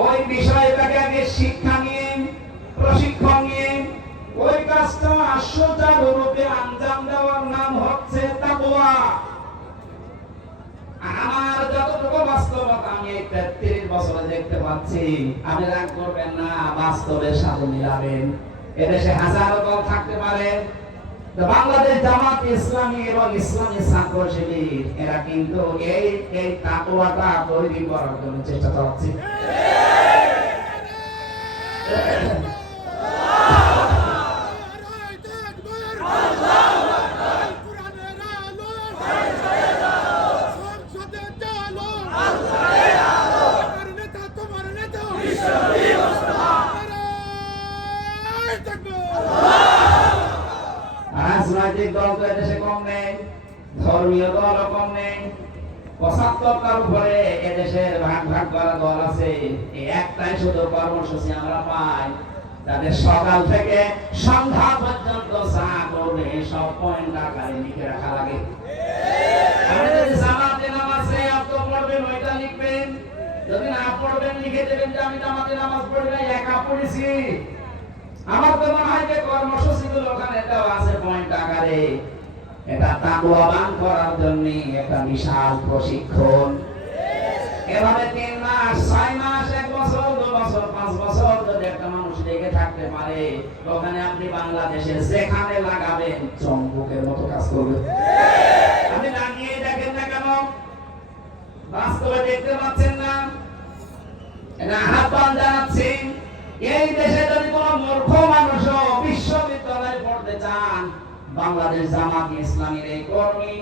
ওই বিষয়টাকে আগে শিক্ষা নিয়ে, প্রশিক্ষণ নিয়ে, ওই কাজটা সুচারুরূপে আঞ্জাম দেওয়ার নাম হচ্ছে তাকওয়া। আমার যতটুকু বাস্তবতা, আমি এই তেত্রিশ বছরে দেখতে পাচ্ছি, আপনি রাগ করবেন না বাস্তবের সাথে মিলাবেন। এদেশে হাজারো দল থাকতে পারে বাংলাদেশ জামাত ইসলামী এবং ইসলামী ছাত্র এরা কিন্তু এই এই তাকুয়াটা তৈরি করার জন্য চেষ্টা চালাচ্ছে নারায় তাকবীর আল্লাহু কোরআনের আলো সংসদে চলো আল্লাহর আলো তোমার নেতা তোমার নেতা বিশ্ববি মুস্তাফা নারায় তাকবীর রাজনৈতিক দল তো এদেশে কম নেই, ধর্মীয় দল কম নেই। পঁচাত্তরটার উপরে ভাগ ভাগ করা দল আছে। এই একটাই শুধু কর্মসূচি আমরা পাই। তাদের সকাল থেকে সন্ধ্যা পর্যন্ত চা করবে পয়েন্ট আকারে লিখে রাখা লাগে। যদি না পড়বেন, লিখে দেবেন যে আমি জামাতে নামাজ পড়ি না একা পড়েছি। আমার তো মনে হয় যে কর্মসূচিগুলো ওখানে দেওয়া আছে পয়েন্ট আকারে। এটা তাকওয়াবান করার জন্য একটা বিশাল প্রশিক্ষণ। এভাবে তিন মাস, ছয় মাস, এক বছর, দু বছর, পাঁচ বছর যদি একটা মানুষ লেগে থাকতে পারে, ওখানে আপনি বাংলাদেশে যেখানে লাগাবেন, চম্বুকের মতো কাজ করবে আপনি লাগিয়ে দেখেন না কেন? বাস্তবে দেখতে পাচ্ছেন না। এটা আহ্বান জানাচ্ছি। এই দেশে যদি কোন মূর্খ মানুষ বিশ্ববিদ্যালয়ে পড়তে চান, বাংলাদেশ জামাত ইসলামীর এই কর্মী,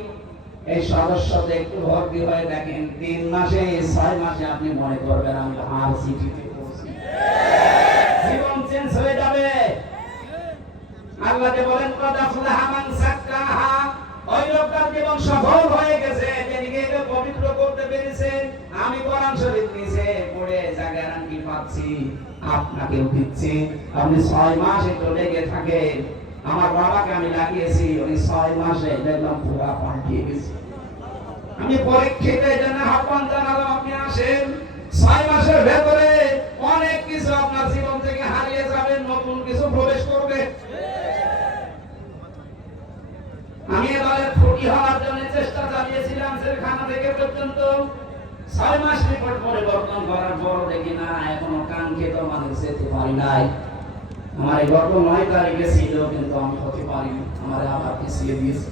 এই সদস্যদের একটু ভর্তি হয়ে দেখেন, তিন মাসে, ছয় মাসে আপনি মনে করবেন আমি আর সিটিতে জীবন চেঞ্জ হয়ে যাবে। আল্লাহ বলেন কদ আফলাহা মান সাক্কাহা ওই আমি দিচ্ছি। আপনি ছয় মাস একটু লেগে থাকেন। আমার বাবাকে আমি লাগিয়েছি, উনি ছয় মাসে দেখলাম পুরা পাল্টিয়ে গেছে আমি পরীক্ষিত জন্য আহ্বান জানালাম, আপনি আসেন। ছয় মাসের ভেতরে অনেক কিছু আপনার জীবন থেকে হারিয়ে যাবে, নতুন কিছু প্রবেশ করবে পর পারি আমার গত নয় তারিখে ছিল কিন্তু আমি হতে পারিনি আমার আবার পিছিয়ে দিয়েছে।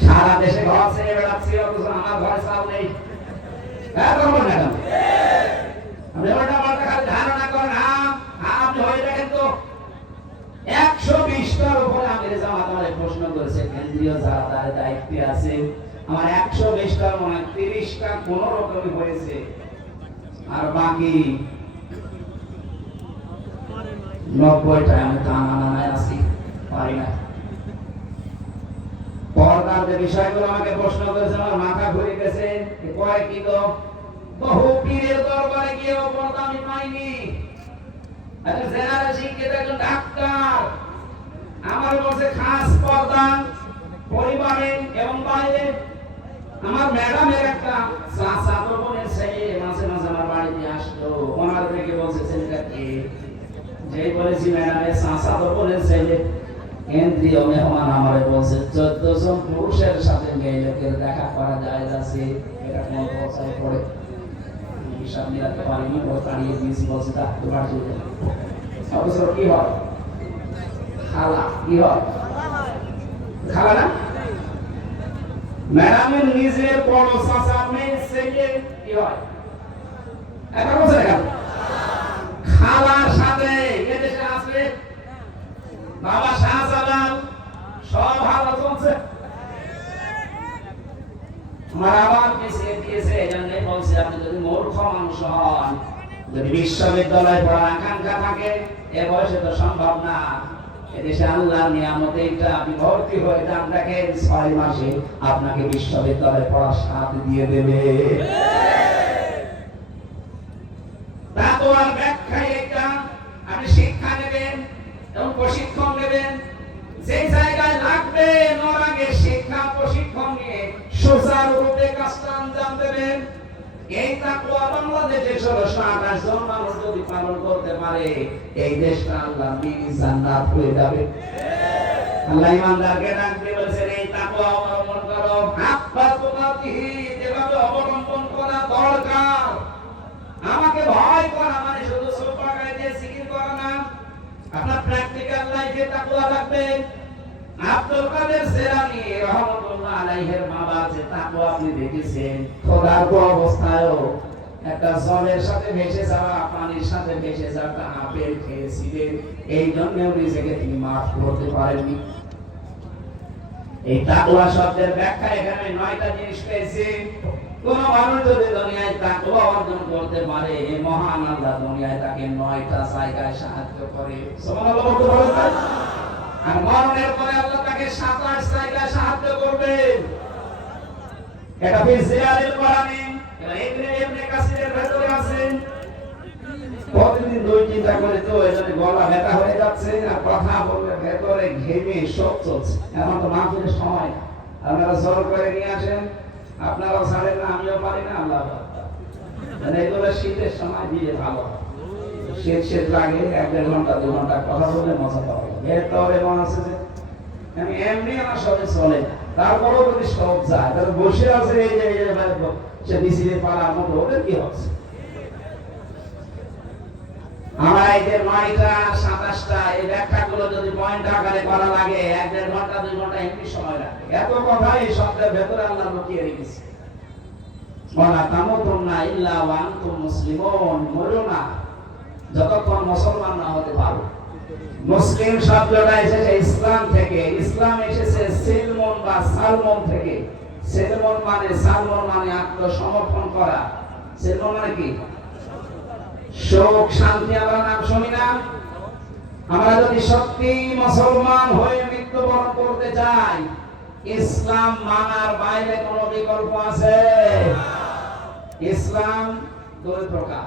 সারা দেশে ঘর ছেড়ে বেড়াচ্ছি আমার ঘরে চাল নেই। হ্যাঁ আপনি ওটা আমার খালি ধারণা করেন হ্যাঁ হ্যাঁ আপনি হয়ে দেখেন তো একশো বিশটার উপরে আমির জামাত আমাদের প্রশ্ন করেছে তার দায়িত্বে আছে আমার একশো বিশটার মনে তিরিশটা কোন রকমই হয়েছে। আর বাকি নব্বইটা আমি টানা নানায় পারি না। পর্দার যে বিষয়গুলো আমাকে প্রশ্ন করেছে আমার মাথা ঘুরে গেছে। কয় কি তো বহু পীরের দরবারে গিয়েও পর্দা আমি পাইনি। আরে জেনারেল শিক্ষিত, একজন ডাক্তার। আমার বলছে, খাস পর্দা পরিবারে এবং বাইরে আমার ম্যাডামের একটা চাচা তো বোনের ছেলে মাঝে মাঝে আমার বাড়িতে আসতো ওনার থেকে বলছে, ছেলেটা কে? যেই বলেছি, ম্যাডামের চাচা তো বোনের ছেলে কেন্দ্রীয় মেহমান আমারে বলছে, চোদ্দ জন পুরুষের সাথে মেয়ে লোকের দেখা করা যায় যাচ্ছে এটা কোন পর্যায়ে পড়ে। হিসাব পারিনি ও তাড়িয়ে দিয়েছি, বলছে তা তো বাড়ি চলে কি হয়? খালা, কি হয়? খালা না? ম্যাডামের নিজের বড় চাচা ছেলে, কি হয়? একটা বলছে কেন? খালার সাথে এদেশে আছে বাবা শাহজালাল, সব ভালো চলছে। আমার পড়ার আকাঙ্ক্ষা থাকে, এ বয়সে তো সম্ভব না। এদেশে আল্লাহ নিয়ামতে এটা আপনি ভর্তি হয়ে যান দেখেন ছয় মাসে আপনাকে বিশ্ববিদ্যালয়ে পড়ার সাথ দিয়ে দেবে। এই তাকওয়া বাংলাদেশে ষোলোশো আঠাশ জন মানুষ যদি পালন করতে পারে, এই দেশটা আল্লাহ মিনি জান্নাত হয়ে যাবে। আল্লাহ ইমানদারকে ডাক দিয়ে বলেছেন, এই তাকওয়া অবলম্বন করো যেভাবে অবলম্বন করা দরকার। আমাকে ভয় করা মানে শুধু সোফা গায়ে দিয়ে সিকির করা না। আপনার প্র্যাকটিক্যাল লাইফে তাকওয়া থাকবে। আব্দুল কাদের সেরানি তাকওয়া আপনি দেখেছেন অবস্থায়ও একটা জলের সাথে যাওয়া, পানির সাথে যাওয়া আপেল খেয়েছিলেন। এই জন্য নিজেকে তিনি মাফ করতে পারেননি। এই শব্দের ব্যাখ্যা এখানে নয়টা জিনিস পেয়েছি। কোন মানুষ যদি দুনিয়ায় অর্জন করতে পারে এই মহান আল্লাহ দুনিয়ায় তাকে নয়টা জায়গায় সাহায্য করে। আর মরণের পরে আল্লাহ তাকে সাতাশ জায়গায় সাহায্য করবে এটা কোরআনে এটা ইবনে ইবনে কাসিরের ভেতরে আছে? প্রতিদিন দুই চিন্তা করে তো গলা ব্যথা হয়ে যাচ্ছে আর কথা ভেতরে ঘেমে সব চলছে। এখন তো সময়। আপনারা জোর করে নিয়ে আসেন। আপনারাও ছাড়েন না, আমিও পারি না, আল্লাহ মানে এগুলো শীতের সময় দিয়ে ভালো। শীত শীত লাগে, এক দেড় ঘণ্টা, দু ঘণ্টা কথা বলে মজা পাওয়া ভেতরে মনে আছে যে আমি এমনি আমার সবে চলে। তারপরেও যদি সব যায়, তাহলে বসে আছে এই যে সে মিছিলে পাড়ার মতো ওদের কি হচ্ছে? আমরা এই যে নয়টা, সাতাশটা, এই ব্যাখ্যাগুলো যদি পয়েন্ট আকারে করা লাগে, এক দেড় ঘণ্টা, দুই ঘণ্টা এমনি সময় লাগে এত কথা এই শব্দের ভেতরে আল্লাহ লুকিয়ে রেখেছে। ওয়ালা তামুতুন্না ইল্লা না, যতক্ষণ মুসলমান না হতে পারো। মুসলিম শব্দটা এসেছে ইসলাম থেকে। ইসলাম এসেছে সিলমন বা সালমন থেকে। সিলমন মানে সালমন মানে আত্মসমর্পণ করা। সিলমন মানে কি? সুখ, শান্তি আমরা নাম শুনি না? আমরা যদি সত্যি মুসলমান হয়ে মৃত্যুবরণ করতে চাই, ইসলাম মানার বাইরে কোনো বিকল্প আছে? ইসলাম দুই প্রকার।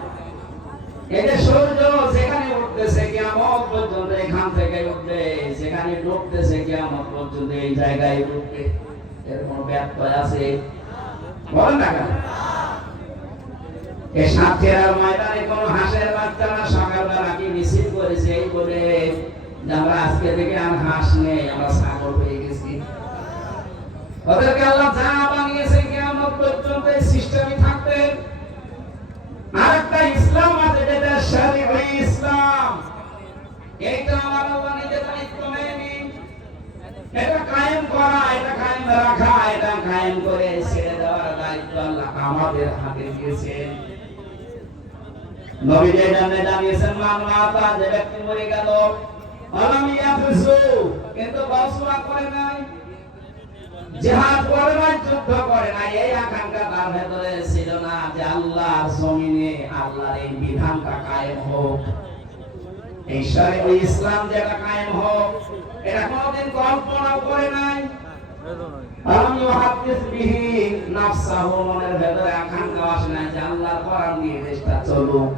যে সূর্য যেখানে উঠতেছে, কিয়ামত পর্যন্ত এখান থেকে উঠবে। যেখানে ডুবতেছে, কিয়ামত পর্যন্ত এই জায়গায় উঠবে এর কোনো ব্যত্যয় আছে? বলেন না কেন? এই সাতক্ষীরার ময়দানে কোনো হাঁসের বাচ্চারা সকালবেলা কি মিছিল করেছে? এই বলে আমরা আজকে থেকে আর হাঁস নেই, আমরা ছাগল হয়ে গেছি। ওদেরকে আল্লাহ যা বানিয়েছে, কিয়ামত পর্যন্ত সিস্টেমই থাকবে। ইসলাম আছে ইসলাম এইটা আমার আল্লাহ নিজে দায়িত্ব নেয়নি এটা কায়েম করা, এটা কায়েম রাখা এটা কায়েম করে ছেড়ে দেওয়ার দায়িত্ব আল্লাহ আমাদের হাতে দিয়েছেন নবী যে জানে জানিয়েছেন মান মাতা যে ব্যক্তি মরে গেল আলাম ইয়াফসু কিন্তু বাসুয়া করে নাই জিহাদ করে নাই যুদ্ধ করে নাই, এই আকাঙ্ক্ষা তার ভেতরে ছিল না যে আল্লাহর জমিনে আল্লাহর এই বিধানটা কায়েম হোক। এই শরীয় ইসলাম যেটা কায়েম হোক, এটা কোনোদিন কল্পনাও করে নাই। আলাম ইউহাদ্দিস বিহি নাফসাহু মনের ভেতরে আকাঙ্ক্ষা আসে না যে আল্লাহর কোরআন দিয়ে দেশটা চলুক।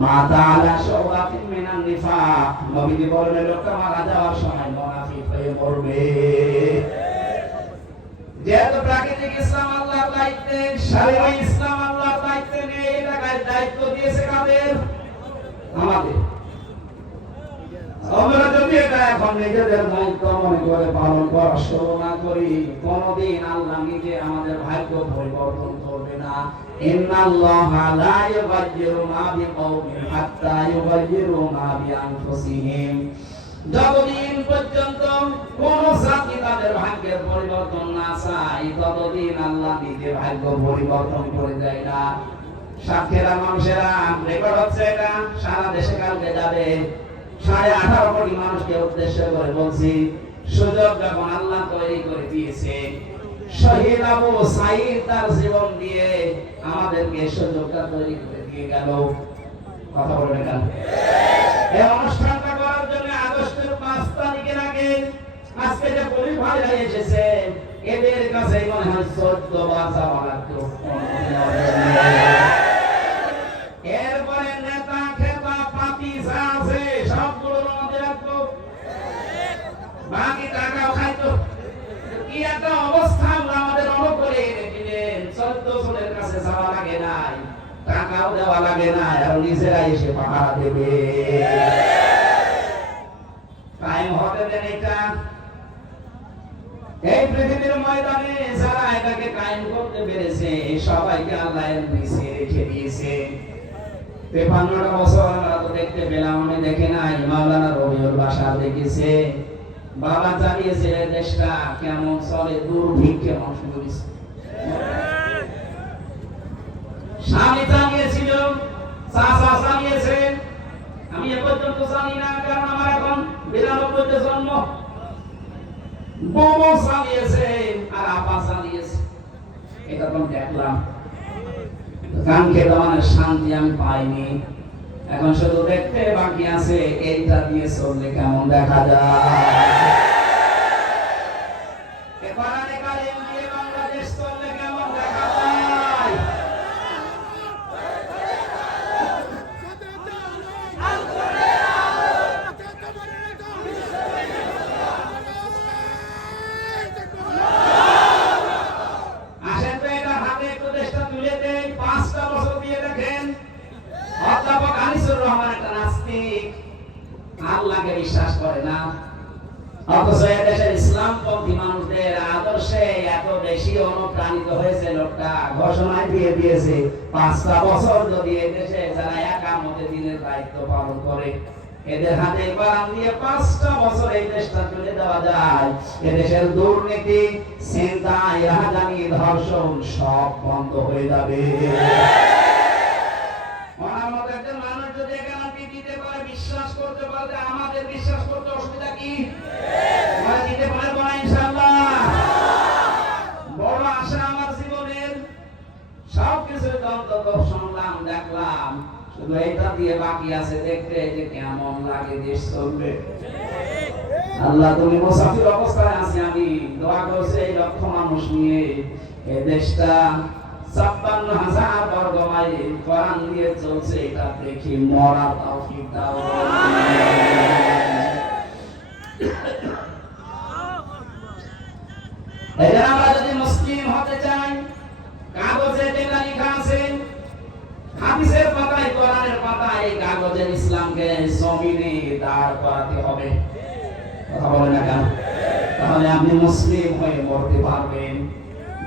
মাতা আলা শওকাতিন মিনান নিফাক। নবীজি বললেন, লোকটা মারা যাওয়ার সময় মুনাফিক হয়ে মরবে। যেহেতু প্রাকৃতিক ইসলাম আল্লাহর দায়িত্বে, শারীরিক ইসলাম আল্লাহর দায়িত্বে নেই এটা দায়িত্ব দিয়েছে কাদের? আমাদের। আমরা যদি এটা এখন নিজেদের দায়িত্ব মনে করে পালন করা শুরু না করি, কোনদিন আল্লাহ নিজে আমাদের ভাগ্য পরিবর্তন করবে না। ইন্নাল্লাহা লা ইউগাইয়িরু মা বিকাউমিন হাত্তা ইউগাইয়িরু মা বিআনফুসিহিম। যতদিন পর্যন্ত কোন জাতি তাদের ভাগ্যের পরিবর্তন না চায়, ততদিন আল্লাহ নিজে ভাগ্য পরিবর্তন করে দেয় না। সাক্ষীরা মানুষেরা রেকর্ড হচ্ছে এটা, সারা দেশে কালকে যাবে। সাড়ে আঠারো কোটি মানুষকে উদ্দেশ্য করে বলছি, সুযোগ যখন আল্লাহ তৈরি করে দিয়েছে, শহীদ আবু সাইদ তার জীবন দিয়ে আমাদেরকে সুযোগটা তৈরি করে দিয়ে গেল। কথা বলবেন কেন? এই অনুষ্ঠানটা যে এসেছে এদের কাছে মনে হয় বাসা অবস্থা আমাদের চোদ্দ কাছে যাওয়া লাগে নাই টাকাও দেওয়া লাগে না আর নিজেরা এসে পাহারা দেবে টাইম হতে দেন এটা এই পৃথিবীর ময়দানে যারা এটাকে কায়েম করতে পেরেছে, সবাইকে আল্লাহ এর রেখে দিয়েছে। তেপান্নটা বছর আমরা তো দেখতে পেলাম আমি দেখে নাই, মাওলানা রবিউল বাসা দেখেছে বাবা চালিয়েছে দেশটা কেমন চলে দুর্ভিক্ষে নষ্ট করেছে স্বামী চালিয়েছিল চাচা চালিয়েছে আমি এ পর্যন্ত জানি না, কারণ আমার এখন বিরানব্বইতে জন্ম। বউ চালিয়েছে আর আপা চালিয়েছে। তো দেখলাম। গানকে দমানের শান্তি আমি পাইনি। এখন শুধু দেখতে বাকি আছে, এইটা দিয়ে চললে কেমন দেখা যায়? অথচ এদেশের ইসলামপন্থী মানুষদের আদর্শে এত বেশি অনুপ্রাণিত হয়েছে লোকটা, ঘোষণায় দিয়ে দিয়েছে, পাঁচটা বছর যদি যারা দিনের দায়িত্ব পালন করে, এদের হাতে কোরআন দিয়ে পাঁচটা বছর এই দেশটা তুলে দেওয়া যায়। এদেশের দুর্নীতি চিন্তা রাহাজানি ধর্ষণ সব বন্ধ হয়ে যাবে। দিয়ে বাকি আছে দেখতে যে কেমন লাগে দেশ চলবে। আল্লাহ তুমি মুসাফির অবস্থায় আছি আমি। দোয়া করছি এই লক্ষ মানুষ নিয়ে। এই দেশটা ছাপ্পান্ন হাজার বর্গ মাইল কোরআন দিয়ে চলছে, এটা দেখি মরা তৌফিক দাও। আমরা যদি মুসলিম হতে চাই কাগজের ইসলামকে জমিনে দাঁড় করাতে হবে। কথা বলে না কেন? তাহলে আপনি মুসলিম হয়ে মরতে পারবেন।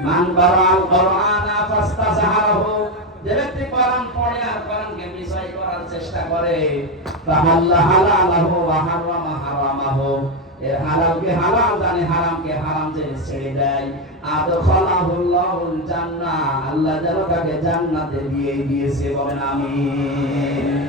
মান বারাল কোরআনা যে ব্যক্তি কোরআন পড়ে আর কোরআনকে বিষয় করার চেষ্টা করে ওয়া এর হালালকে হালাল, জানে হারামকে হারাম জেনে ছেড়ে দেয়। জান্নাহ, আল্লাহ যেন তাকে জান্নাতে দিয়ে দিয়েছে, বলেন আমিন।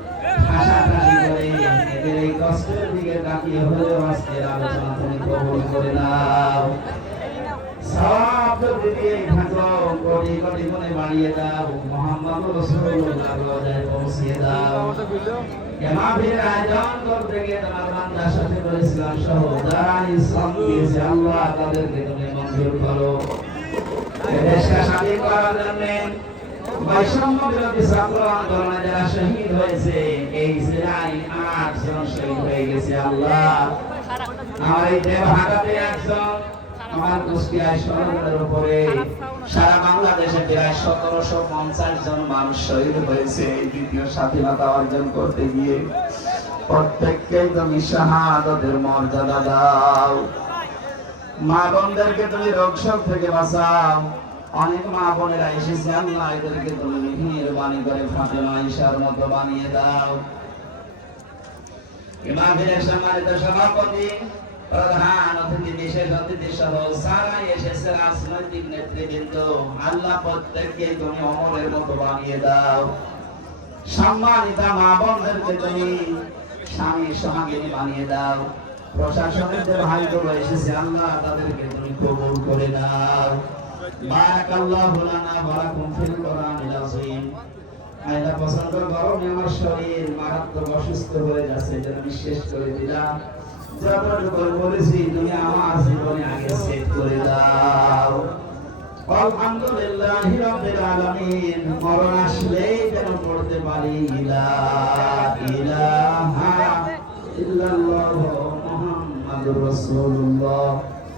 হাসাহাসি করে এদের এই কষ্টের দিকে তাকিয়ে হলেও আজকের আলোচনা তুমি কবুল করে নাও সব যদি থাকো কোটি কোটি গুণে বাড়িয়ে দাও মোহাম্মদ রাসূলুল্লাহ রোজায় পৌঁছিয়ে দাও মাহফিলের আয়োজন করতে গিয়ে তোমার বান্দার সাথে করেছিলাম সহ যারা ইসলাম দিয়েছে আল্লাহ তাদেরকে তুমি মঞ্জুর করো দেশকে স্বাধীন করার জন্য সতেরোশো পঞ্চাশ জন মানুষ শহীদ হয়েছে দ্বিতীয় স্বাধীনতা অর্জন করতে গিয়ে প্রত্যেককেই তুমি শাহাদতের মর্যাদা দাও মা বোনদেরকে তুমি রোগশোক থেকে বাঁচাও। অনেক মা বোনেরা এসেছে, আল্লাহ এদেরকে তুমি মেহেরবানি করে ফাতেমা ঈশার মতো বানিয়ে দাও। ইমামের সম্মানিত সভাপতি, প্রধান অতিথি, বিশেষ অতিথি সহ সারা এসেছে রাজনৈতিক নেতৃবৃন্দ। আল্লাহ প্রত্যেককে তুমি অমরের মতো বানিয়ে দাও। সম্মানিতা মা বোনদেরকে তুমি স্বামী সোহাগিনী বানিয়ে দাও। প্রশাসনের যে ভাইগুলো এসেছে, আল্লাহ তাদেরকে তুমি কবুল করে নাও। বারাকাল্লাহু লানা বারাকুম ফিল কোরআনিল আযীম। আল্লাহ পছন্দ গরমে আমার শরীর মারাত্মক অসুস্থ হয়ে যাচ্ছে যেন বিশ্বাস করে দিলাম। যতটুকু বলেছি, তুমি আমার জীবনে আগে সেট করে দাও। আলহামদুলিল্লাহ রাব্বিল আলামিন, মরণ আসলেই যেন পড়তে পারি। লা ইলাহা ইল্লাল্লাহ মুহাম্মাদুর রাসূলুল্লাহ।